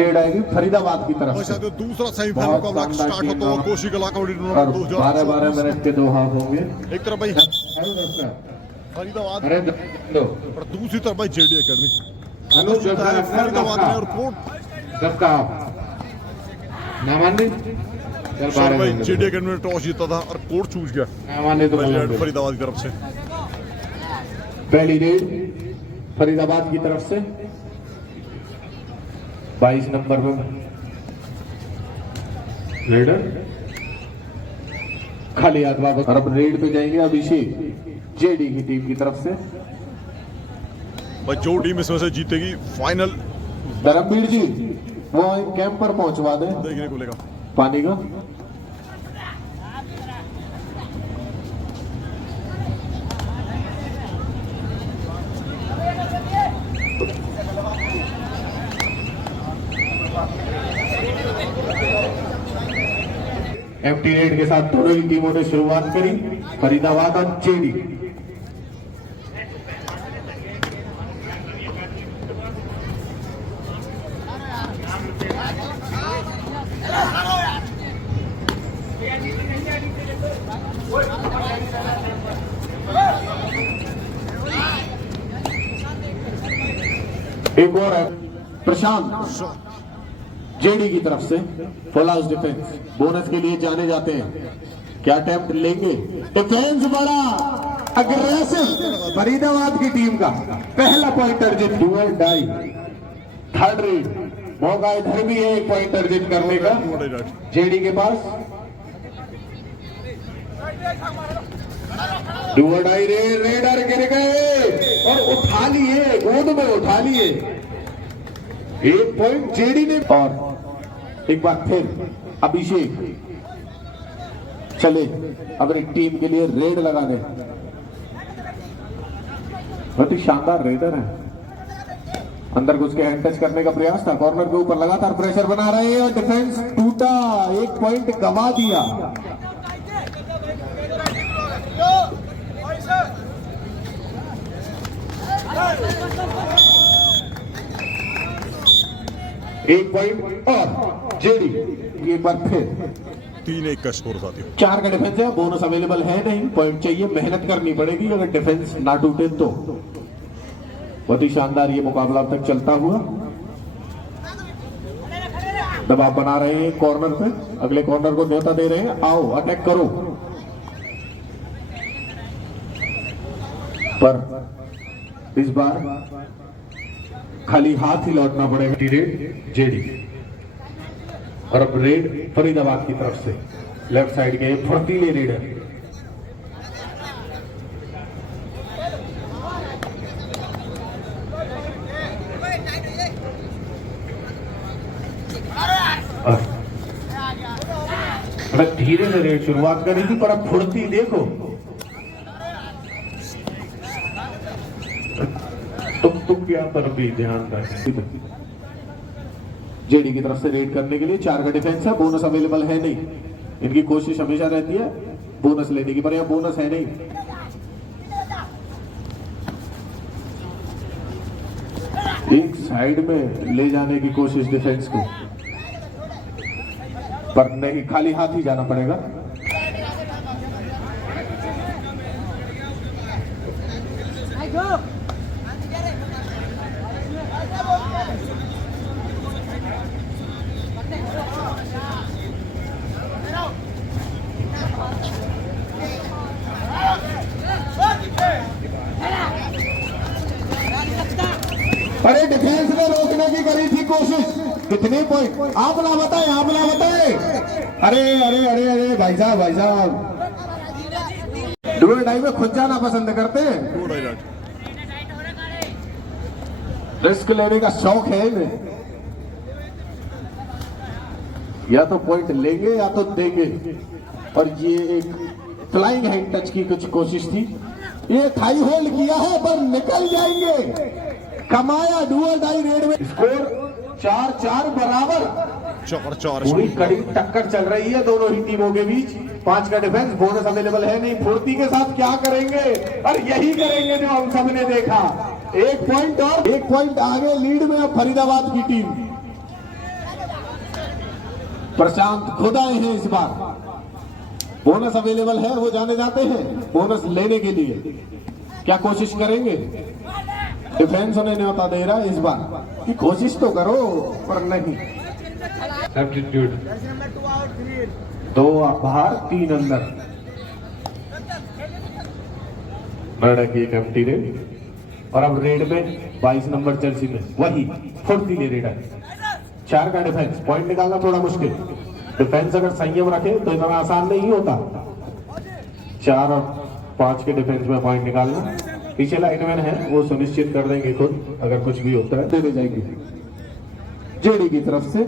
Red आएगी फरीदाबाद की तरफ से। दूसरा सेमीफाइनल मुकाबला स्टार्ट होता है कोशी कला कबड्डी टूर्नामेंट 12-12 मिनट के 2 हाफ होंगे। एक तरफ भाई फरीदाबाद और दूसरी तरफ भाई जेडी एकेडमी। फरीदाबाद में और कोट सर भाई जेडी एकेडमी ने टॉस जीता था और कोट चूज गया फरीदाबाद की तरफ से। पहली रेड फरीदाबाद की तरफ से 22 नंबर में रेडर खाली हाथ वापस। और अब रेड पे जाएंगे अभिषेक जेडी की टीम की तरफ से। भाई जो टीम इसमें से जीतेगी फाइनल धर्मवीर जी वो कैंप पर पहुंचवा दें देखने को लेगा पानी का। एम्प्टी रेड के साथ दोनों ही टीमों ने शुरुआत करी, फरीदाबाद और जेडी। एक और है प्रशांत जेडी की तरफ से फुल हाउस डिफेंस बोनस के लिए जाने जाते हैं। क्या अटेम्प्ट लेंगे? डिफेंस बड़ा अग्रेसिव फरीदाबाद की टीम का पहला पॉइंट अर्जित। डुअल डाई थर्ड रेड मौका इधर भी है एक पॉइंट अर्जित करने का जेडी के पास। डुअल डाई रेडर गिर गए और उठा लिए, गोद में उठा लिए। एक पॉइंट जेडी ने। और एक बार फिर अभिषेक चले अपनी टीम के लिए रेड लगा दे। बहुत ही शानदार रेडर है। अंदर घुस के हैंड टच करने का प्रयास था, कॉर्नर के ऊपर लगातार प्रेशर बना रहे हैं और डिफेंस टूटा, एक पॉइंट गंवा दिया। एक पॉइंट और जेडी एक बार फिर 3-1 का स्कोर साथियों। 4 का डिफेंस है, बोनस अवेलेबल है नहीं, पॉइंट चाहिए, मेहनत करनी पड़ेगी अगर डिफेंस ना टूटे तो। बहुत ही शानदार ये मुकाबला अब तक चलता हुआ। दबाव बना रहे हैं कॉर्नर पे, अगले कॉर्नर को न्योता दे रहे हैं, आओ अटैक करो। पर इस बार खाली हाथ ही लौटना पड़ेगा। रेड जेडी और अब रेड फरीदाबाद की तरफ से लेफ्ट साइड के फुर्तीले रेडर। धीरे से रेड शुरुआत करी थी पर अब फुर्ती देखो। तुम क्या पर भी ध्यान रखें। जेडी की तरफ से रेड करने के लिए 4 का डिफेंस है, बोनस अवेलेबल है नहीं। इनकी कोशिश हमेशा रहती है बोनस लेने की, पर यहां बोनस है नहीं। एक साइड में ले जाने की कोशिश डिफेंस को, पर नहीं, खाली हाथ ही जाना पड़ेगा। अरे डिफेंस ने रोकने की करी थी कोशिश, कितने पॉइंट आप ना बताए, आप ना बताए। अरे अरे अरे अरे भाई साहब डुअल डाई में खुद जाना पसंद करते हैं, रिस्क लेने का शौक है इन्हें। या तो पॉइंट लेंगे या तो देंगे। और ये एक फ्लाइंग हैंड टच की कुछ कोशिश थी, ये थाई होल्ड किया है पर निकल जाएंगे। कमाया डुअल डाई रेड में। स्कोर 4-4 बराबर। 4-4 पूरी कड़ी टक्कर चल रही है दोनों ही टीमों के बीच। 5 का डिफेंस, बोनस अवेलेबल है नहीं। फुर्ती के साथ क्या करेंगे, और यही करेंगे जो हम सब ने देखा। 1 पॉइंट और 1 पॉइंट आगे लीड में अब फरीदाबाद की टीम। प्रशांत खुद आए हैं इस बार। बोनस अवेलेबल है, वो जाने जाते हैं बोनस लेने के लिए। क्या कोशिश करेंगे? डिफेंस उन्हें न्योता दे रहा है इस बार कि कोशिश तो करो, पर नहीं। सब्स्टिट्यूट 2 बाहर 3 अंदर। की एक एम्प्टी रेड और अब रेड में 22 नंबर जर्सी में वही फुर्तीले रेडर। 4 का डिफेंस, पॉइंट निकालना थोड़ा मुश्किल। डिफेंस अगर संयम रखे तो इतना आसान नहीं होता। 4 और 5 के डिफेंस में पॉइंट निकालना। पीछे लाइनमैन है, वो सुनिश्चित कर देंगे खुद, अगर कुछ भी होता है दे जाएंगे। जेडी की तरफ से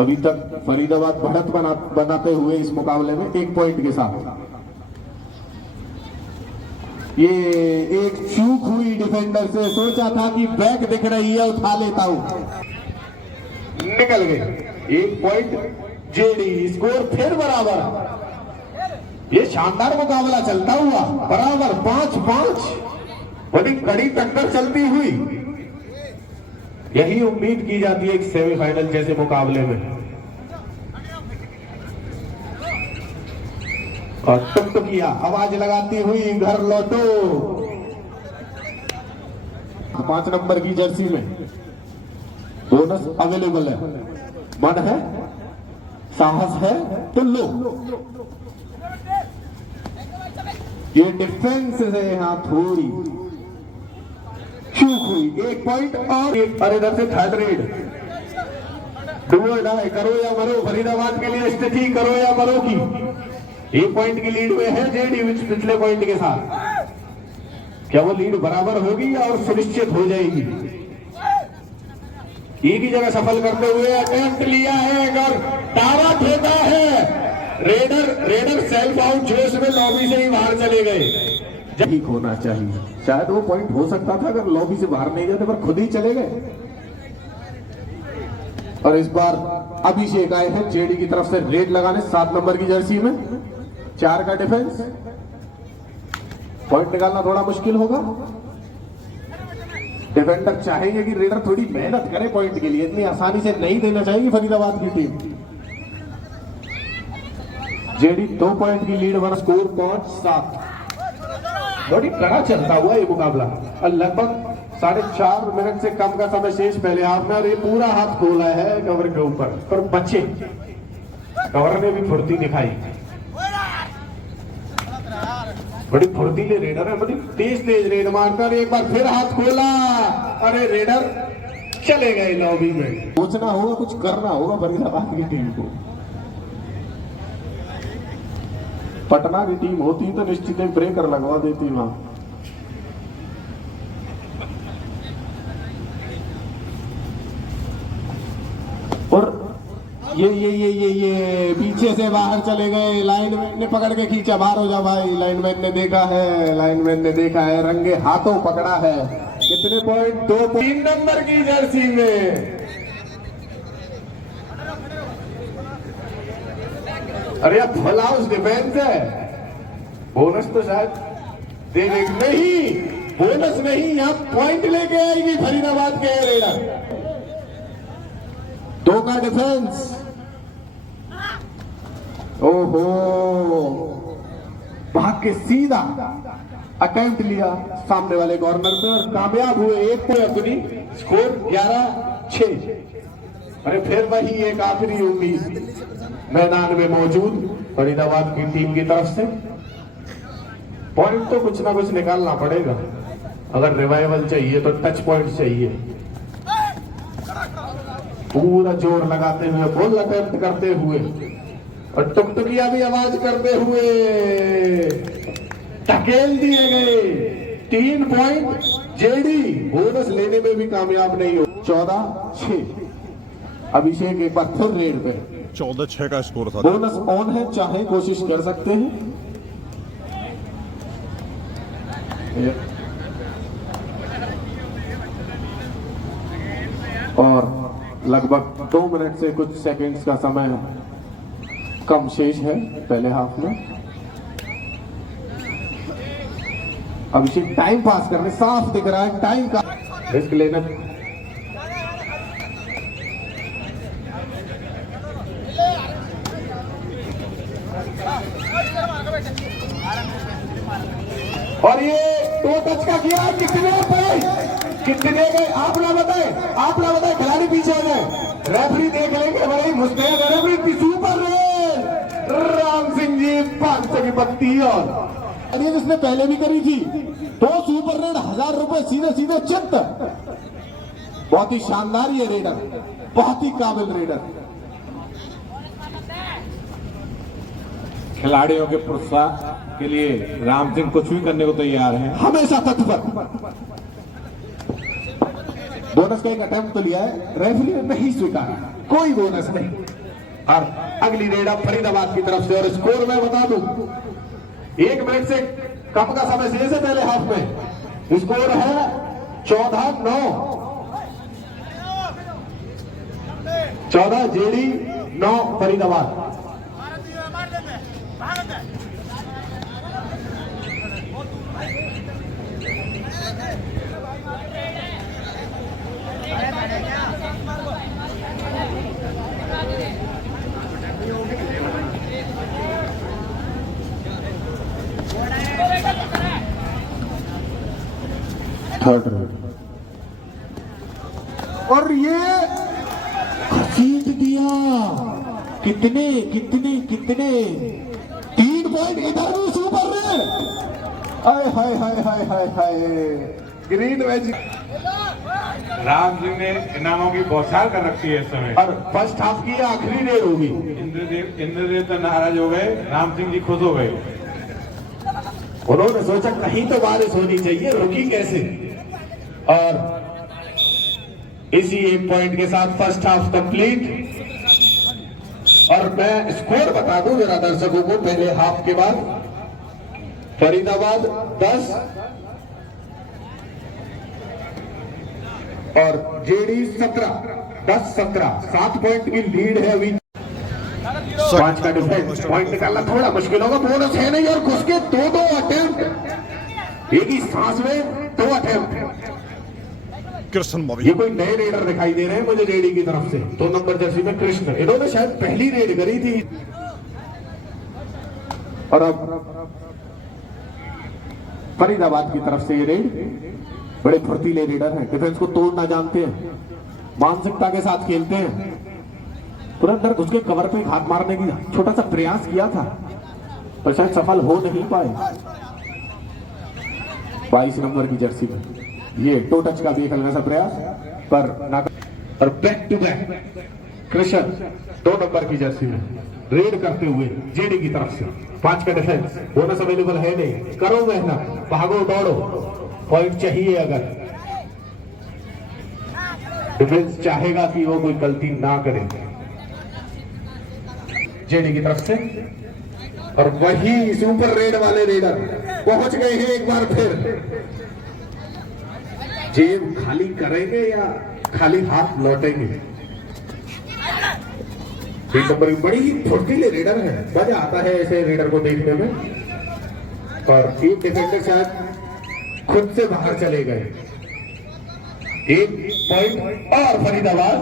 अभी तक फरीदाबाद बढ़त बनाते हुए इस मुकाबले में 1 पॉइंट के साथ। ये एक चूक हुई डिफेंडर से, सोचा था कि बैक दिख रही है उठा लेता हूं, निकल गए। 1 पॉइंट जेडी, स्कोर फिर बराबर। ये शानदार मुकाबला चलता हुआ बराबर 5-5, बड़ी कड़ी टक्कर चलती हुई। यही उम्मीद की जाती है एक सेमीफाइनल जैसे मुकाबले में। और टुकटुकिया आवाज लगाती हुई घर लौटो। 5 नंबर की जर्सी में बोनस अवेलेबल है। मन है, साहस है तो लो। ये डिफेंस है, यहां थोड़ी चूक हुई। 1 पॉइंट और इधर से थर्ड रेड। करो या मरो, फरीदाबाद के लिए स्थिति करो या मरो की 1 पॉइंट की लीड में है जेडी पिछले पॉइंट के साथ। क्या वो लीड बराबर होगी और सुनिश्चित हो जाएगी? एक ही जगह सफल करते हुए अटेम्प्ट लिया है, अगर दावा ठोका है। रेडर सेल्फ आउट जोश में लॉबी से ही बाहर चले गए। ठीक होना चाहिए, शायद वो पॉइंट हो सकता था अगर लॉबी से बाहर नहीं जाते, पर खुद ही चले गए। और इस बार अभिषेक आए हैं जेडी की तरफ से रेड लगाने 7 नंबर की जर्सी में। 4 का डिफेंस, पॉइंट निकालना थोड़ा मुश्किल होगा। डिफेंडर चाहेंगे कि रेडर थोड़ी मेहनत करे पॉइंट के लिए, इतनी आसानी से नहीं देना चाहेगी फरीदाबाद की टीम। जेडी 2 पॉइंट की लीड पर, स्कोर 5-7। बड़ी कड़ा चलता हुआ ये मुकाबला। और लगभग 4.5 मिनट से कम का समय शेष पहले हाफ में, और ये पूरा हाथ खोला है कवर के ऊपर, पर बचे। कवर ने भी फुर्ती दिखाई। बड़ी फुर्तीले रेडर है, बड़ी तेज रेड मारकर एक बार फिर हाथ खोला। अरे रेडर चले गए लॉबी में। सोचना होगा, कुछ करना होगा फरीदाबाद की टीम को। पटना की टीम होती तो निश्चित एक ब्रेकर लगवा देती वहां। और ये पीछे से बाहर चले गए। लाइनमैन ने पकड़ के खींचा, बाहर हो जा भाई। लाइनमैन ने देखा है, रंगे हाथों पकड़ा है। कितने पॉइंट? 2-3 नंबर की जर्सी में। अरे अब फुल हाउस डिफेंस है। बोनस तो शायद दे नहीं, बोनस नहीं, यहां पॉइंट लेके आएगी फरीदाबाद के रेडर। 2 का डिफेंस। ओहो, भाग के सीधा अटेम्प्ट लिया सामने वाले कॉर्नर पे और कामयाब हुए। 1 पॉइंट अपनी, स्कोर 11-6। अरे फिर वही एक आखिरी उम्मीद मैदान में मौजूद फरीदाबाद की टीम की तरफ से। पॉइंट तो कुछ ना कुछ निकालना पड़ेगा। अगर रिवाइवल चाहिए तो टच पॉइंट चाहिए। पूरा जोर लगाते हुए, फुल अटेम्प्ट करते हुए और टुकटुकिया भी आवाज करते हुए धकेल दिए गए। 3 पॉइंट जेडी बोनस लेने में भी कामयाब नहीं हो। 14-6। अभिषेक एक बार फिर रेड पे। 14-6 का स्कोर था। बोनस ऑन है, चाहे कोशिश कर सकते हैं। और लगभग 2 मिनट से कुछ सेकंड्स का समय कम शेष है पहले हाफ में। अभिषेक टाइम पास करने, साफ दिख रहा है टाइम का रिस्क लेना। दिया। कितने पॉइंट कितने गए आप ना बताए खिलाड़ी पीछे हो गए, रेफरी देख लेंगे। बड़े मुस्तैद रेफरी, सुपर रेल राम सिंह जी 500 की पत्ती। और ये जिसने पहले भी करी थी 2 सुपर रेड 1000 रुपए सीधे सीधे चित्त। बहुत ही शानदार ये रेडर, बहुत ही काबिल रेडर। खिलाड़ियों के प्रोत्साहन के लिए राम सिंह कुछ भी करने को तैयार हैं, हमेशा तत्पर। बोनस का एक अटेम्प्ट तो लिया है, रेफरी ने नहीं स्वीकारा, कोई बोनस नहीं। और अगली रेड अब फरीदाबाद की तरफ से। और स्कोर मैं बता दूं, 1 मिनट से कम का समय शेष है पहले हाफ में। स्कोर है 14-9। 14 जेडी 9 फरीदाबाद। थर्ड रेड और ये घसीट दिया। कितने 3 पॉइंट इधर भी सुपर रेड। हाय हाय हाय हाय हाय हाय ग्रीन मैजिक। राम सिंह ने इनामों की बौछार कर रखी है इस समय। और फर्स्ट हाफ की आखिरी रेड होगी। इंद्रदेव तो नाराज हो गए, राम सिंह जी खुश हो गए। उन्होंने सोचा कहीं तो बारिश होनी चाहिए, रुकी कैसे। और इसी 1 पॉइंट के साथ फर्स्ट हाफ कंप्लीट। और मैं स्कोर बता दूं जरा दर्शकों को, पहले हाफ के बाद फरीदाबाद 10 और जेडी 17, 10-17, 7 पॉइंट की लीड है अभी। 5 का डिफेंस, पॉइंट निकालना थोड़ा मुश्किल होगा। बोनस है नहीं और घुस के 2 अटेम्प्ट, एक ही सांस में 2 अटेम्प्ट। कृष्ण ये कोई नए रेडर दिखाई दे रहे हैं मुझे जेडी की तरफ से। 2 नंबर जर्सी में कृष्ण, इन्होंने शायद पहली रेड करी थी। और अब फरीदाबाद की तरफ से ये रेड। बड़े फुर्तीले रेडर हैं, डिफेंस को तोड़ना जानते हैं, मानसिकता के साथ खेलते हैं। तुरंत अंदर घुस के कवर पे हाथ मारने की छोटा सा प्रयास किया था, पर शायद सफल हो नहीं पाए। 22 नंबर की जर्सी में ये टो टच का भी एक हल्का सा प्रयास, पर ना। और बैक टू बैक कृष्ण 2 नंबर की जर्सी में रेड करते हुए जेडी की तरफ से। 5 का डिफेंस, बोनस अवेलेबल है नहीं, करो मेहनत, भागो दौड़ो, पॉइंट चाहिए। अगर डिफेंस चाहेगा कि वो कोई गलती ना करे जेडी की तरफ से। और वही सुपर रेड वाले रेडर पहुंच गए हैं एक बार फिर। जेब खाली करेंगे या खाली हाथ लौटेंगे। 3 नंबर की बड़ी फुर्तीले रेडर है, मजा आता है ऐसे रेडर को देखने में। और एक डिफेंडर शायद खुद से बाहर चले गए। 1 पॉइंट और फरीदाबाद।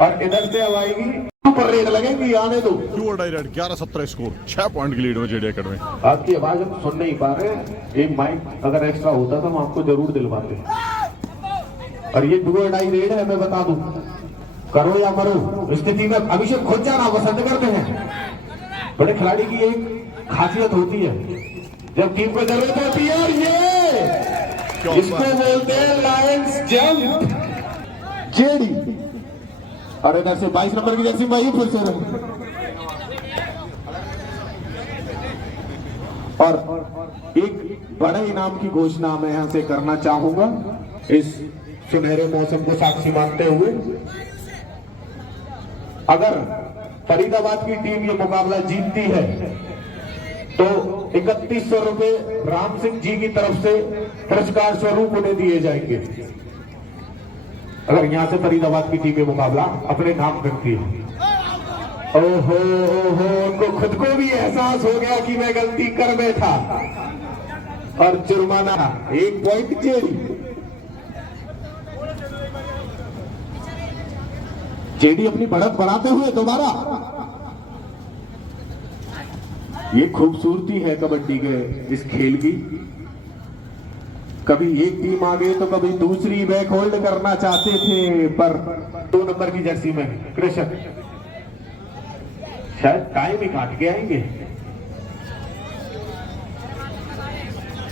और इधर से अब आएगी सुपर रेड, लगेगी आने दो। 11-17 स्कोर, 6 पॉइंट की लीड में जेडी एकेडमी। आपकी आवाज हम सुन नहीं पा रहे हैं, एक माइक अगर एक्स्ट्रा होता तो हम आपको जरूर दिलवाते। और ये डू और डाई रेड है, मैं बता दूं, करो या मरो स्थिति में अभिषेक खुद जाना पसंद करते हैं। बड़े खिलाड़ी की एक खासियत होती है, जब टीम को जरूरत होती है। और ये इसको बोलते हैं लायंस जंप जेडी। और इधर से 22 नंबर की जर्सी वही फिर से रही। और एक बड़े इनाम की घोषणा मैं यहां से करना चाहूंगा इस सुनहरे मौसम को साक्षी मानते हुए। अगर फरीदाबाद की टीम ये मुकाबला जीतती है तो 3100 रुपए राम सिंह जी की तरफ से पुरस्कार स्वरूप उन्हें दिए जाएंगे। अगर यहां से फरीदाबाद की टीम ये मुकाबला अपने नाम करती है। ओहो ओहो, उनको खुद को भी एहसास हो गया कि मैं गलती कर बैठा। और जुर्माना 1 पॉइंट जेडी। जेडी अपनी बढ़त बढ़ाते हुए दोबारा। ये खूबसूरती है कबड्डी के इस खेल की। कभी एक टीम आगे तो कभी दूसरी बैक होल्ड करना चाहते थे, पर 2 नंबर की जर्सी में कृष्ण शायद टाइम ही काट के आएंगे।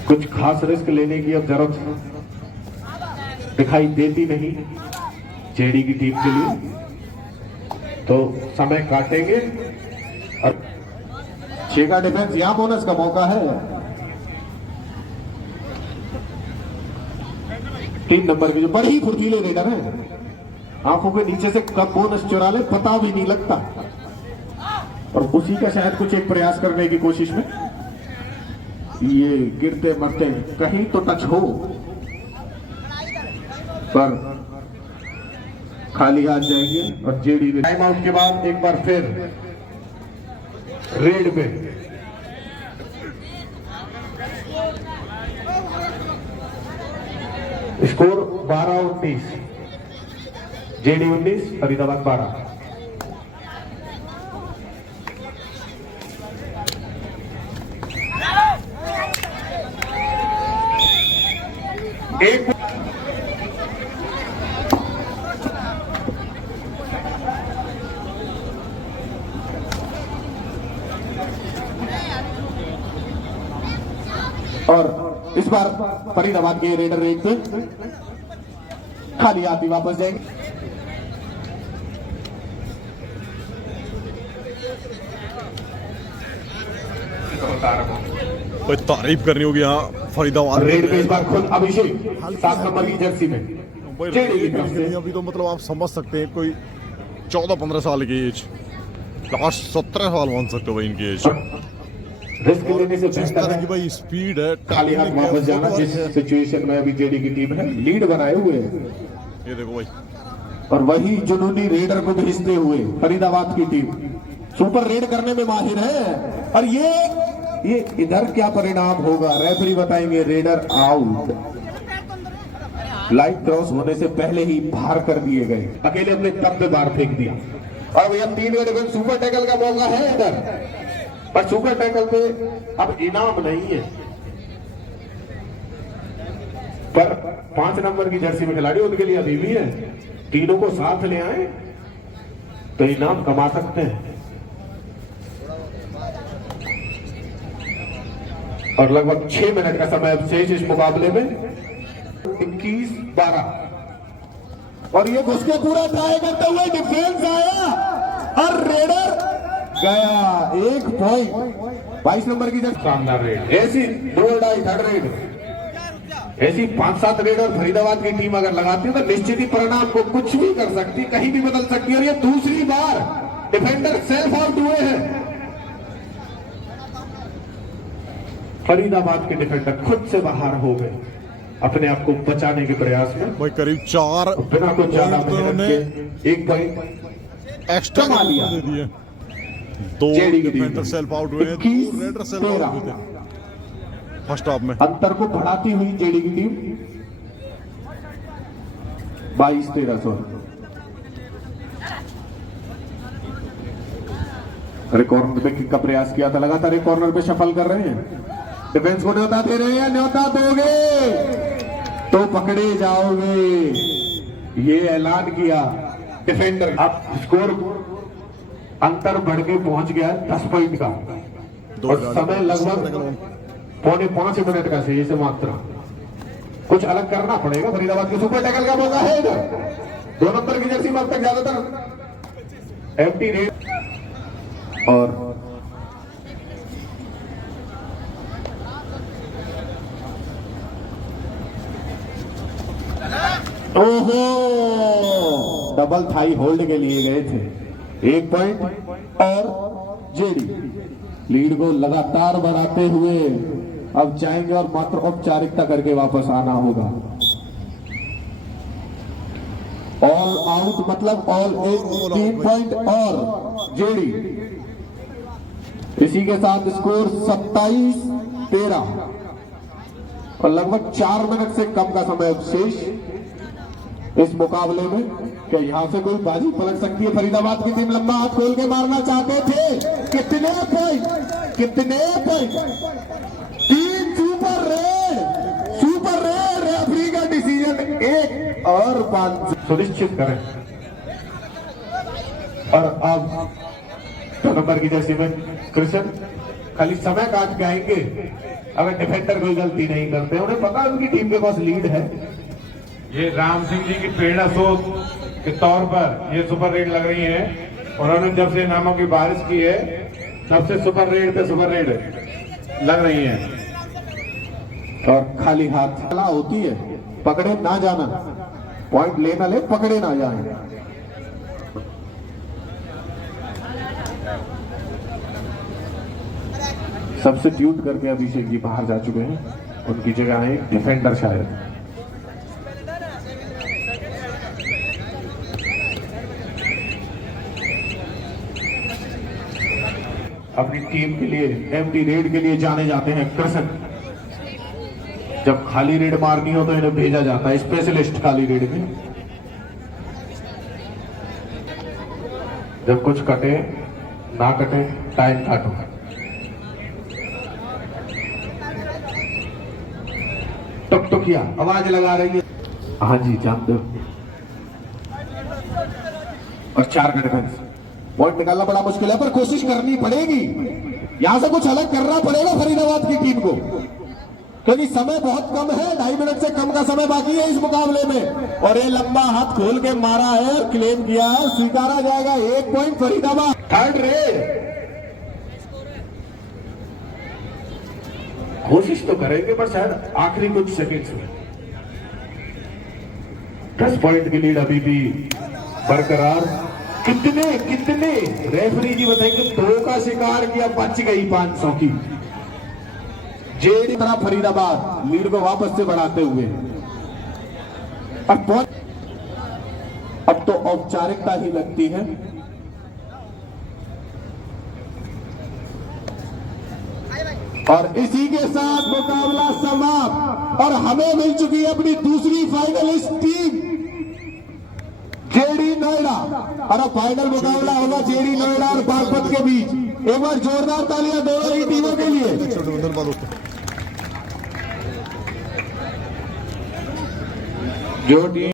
कुछ खास रिस्क लेने की अब जरूरत दिखाई देती नहीं जेडी की टीम के लिए, तो समय काटेंगे। और 6 का डिफेंस, यहां बोनस का मौका है। 3 नंबर के जो बड़े ही फुर्तीले रेडर हैं, आंखों के नीचे से कब बोनस चुरा ले पता भी नहीं लगता, और उसी का शायद कुछ एक प्रयास करने की कोशिश में ये गिरते मरते कहीं तो टच हो, पर खाली हाथ जाएंगे। और जेडी टाइम आउट के बाद एक बार फिर रेड में स्कोर 12-19, जेडी 19 फरीदाबाद 12। एक और इस बार फरीदाबाद के रेडर रेड से खाली हाथ ही वापस जाएंगे। कोई तारीफ करनी होगी यहाँ फरीदाबाद रेड में इस बार खुद अभिषेक 7 नंबर की जर्सी में जेडी की तरफ से। अभी तो मतलब आप समझ सकते हैं कोई 14-15 साल की एज, लास्ट 17 साल मान सकते हो भाई इनकी एज। रिस्क लेने से जिस तरह की भाई स्पीड है, खाली हाथ वापस जाना, जिस सिचुएशन में अभी जेडी की टीम है लीड बनाए हुए है, ये देखो भाई, और वही जुनूनी रेडर को भेजते हुए फरीदाबाद की टीम सुपर रेड करने में माहिर है। और ये इधर क्या परिणाम होगा रेफरी बताएंगे। रेडर आउट, लाइट क्रॉस होने से पहले ही बाहर कर दिए गए, अकेले अपने तब पे बाहर फेंक दिया। और भैया 3 का डिफेंस, सुपर टैकल का मौका है इधर, पर सुपर टैकल पे अब इनाम नहीं है। पर 5 नंबर की जर्सी में खिलाड़ी उनके लिए अभी भी है, तीनों को साथ ले आए तो इनाम कमा सकते हैं। और लगभग 6 मिनट का समय अब शेष इस मुकाबले में। 21-12 और ये घुस के पूरा ट्राई करते हुए डिफेंस आया और रेडर गया। 1 पॉइंट 22 नंबर की जर्सी। शानदार रेड, ऐसी 2-2 थर्ड रेड, ऐसी 5-7 रेड और फरीदाबाद की टीम अगर लगाती है तो निश्चित ही परिणाम को कुछ भी कर सकती, कहीं भी बदल सकती है। और ये दूसरी बार डिफेंडर सेल्फ आउट हुए हैं। फरीदाबाद के डिफेंडर खुद से बाहर हो गए अपने आप को बचाने के प्रयास में। भाई करीब 4 बिना कुछ ज्यादा मेहनत के 1 पॉइंट एक्स्ट्रा कमा लिया। दे दिए। 2 जेडी की डिफेंडर टीम सेल्फ आउट हुए, 2 रेडर सेल्फ आउट हुए थे फर्स्ट हाफ में। अंतर को बढ़ाती हुई जेडी की टीम 22-13। कॉर्नर पे किक का प्रयास किया था, लगातार एक कॉर्नर पे शफल कर रहे हैं। डिफेंस को न्योता दे रहे हैं, न्योता दोगे तो पकड़े जाओगे, ये ऐलान किया डिफेंडर। अब स्कोर अंतर बढ़ के पहुंच गया 10 पॉइंट का, और समय लगभग 4.5 मिनट का शेष मात्र। कुछ अलग करना पड़ेगा। फरीदाबाद के सुपर टैकल का मौका है इधर। 2 नंबर की जर्सी में अब तक ज्यादातर एम्प्टी रेड, और ओहो, डबल थाई होल्ड के लिए गए थे। 1 पॉइंट और जेडी लीड को लगातार बढ़ाते हुए अब जाएंगे और मात्र औपचारिकता करके वापस आना होगा। ऑल आउट मतलब ऑल इन। 3 पॉइंट और जेडी, इसी के साथ स्कोर 27-13 और लगभग 4 मिनट से कम का समय शेष इस मुकाबले में। क्या यहां से कोई बाजी पलट सकती है? फरीदाबाद की टीम लंबा हाथ खोल के मारना चाहते थे। कितने पॉइंट, कितने point? 3 super red, super red. लेकिन एक और 5 सुनिश्चित करें। और अब 2 नंबर की जर्सी में कृष्ण खाली समय काट के आएंगे अगर डिफेंडर कोई गलती नहीं करते। उन्हें पता है उनकी टीम के पास लीड है। ये राम सिंह जी की प्रेरणा स्रोत के तौर पर ये सुपर रेड लग रही है। उन्होंने जब से नामों की बारिश की है तब से सुपर रेड पे सुपर रेड लग रही है। और खाली हाथ कला होती है, पकड़े ना जाना, पॉइंट लेना ले, पकड़े ना जाए। सब्स्टिट्यूट करके अभिषेक जी बाहर जा चुके हैं, उनकी जगह है डिफेंडर शायद। अपनी टीम के लिए एम्प्टी रेड के लिए जाने जाते हैं कृष्ण। जब खाली रेड मारनी हो तो इन्हें भेजा जाता है स्पेशलिस्ट खाली रेड में। जब कुछ कटे ना कटे टाइम काटो। टुकटुकिया आवाज लगा रही है। हाँ जी जान दो। और 4 का डिफेंस। पॉइंट निकालना बड़ा मुश्किल है पर कोशिश करनी पड़ेगी। यहां से कुछ अलग करना पड़ेगा फरीदाबाद की टीम को, क्योंकि समय बहुत कम है। 2.5 मिनट से कम का समय बाकी है इस मुकाबले में। और ये लंबा हाथ खोल के मारा है, क्लेम किया है, स्वीकारा जाएगा। 1 पॉइंट फरीदाबाद। 3rd red. कोशिश तो करेंगे पर शायद आखिरी कुछ सेकंड्स में। 10 पॉइंट की लीड अभी भी बरकरार। कितने रेफरी जी बताएंगे 2 का शिकार किया, बच गई 500 की। जेडी तरह फरीदाबाद लीड को वापस से बढ़ाते हुए अब तो औपचारिकता ही लगती है। और इसी के साथ मुकाबला समाप्त। और हमें मिल चुकी है अपनी दूसरी फाइनलिस्ट टीम जेडी नोएडा। और अब फाइनल मुकाबला होगा जेडी नोएडा और बागपत के बीच। एक बार जोरदार तालियां दोनों ही टीमों के लिए। जो टीम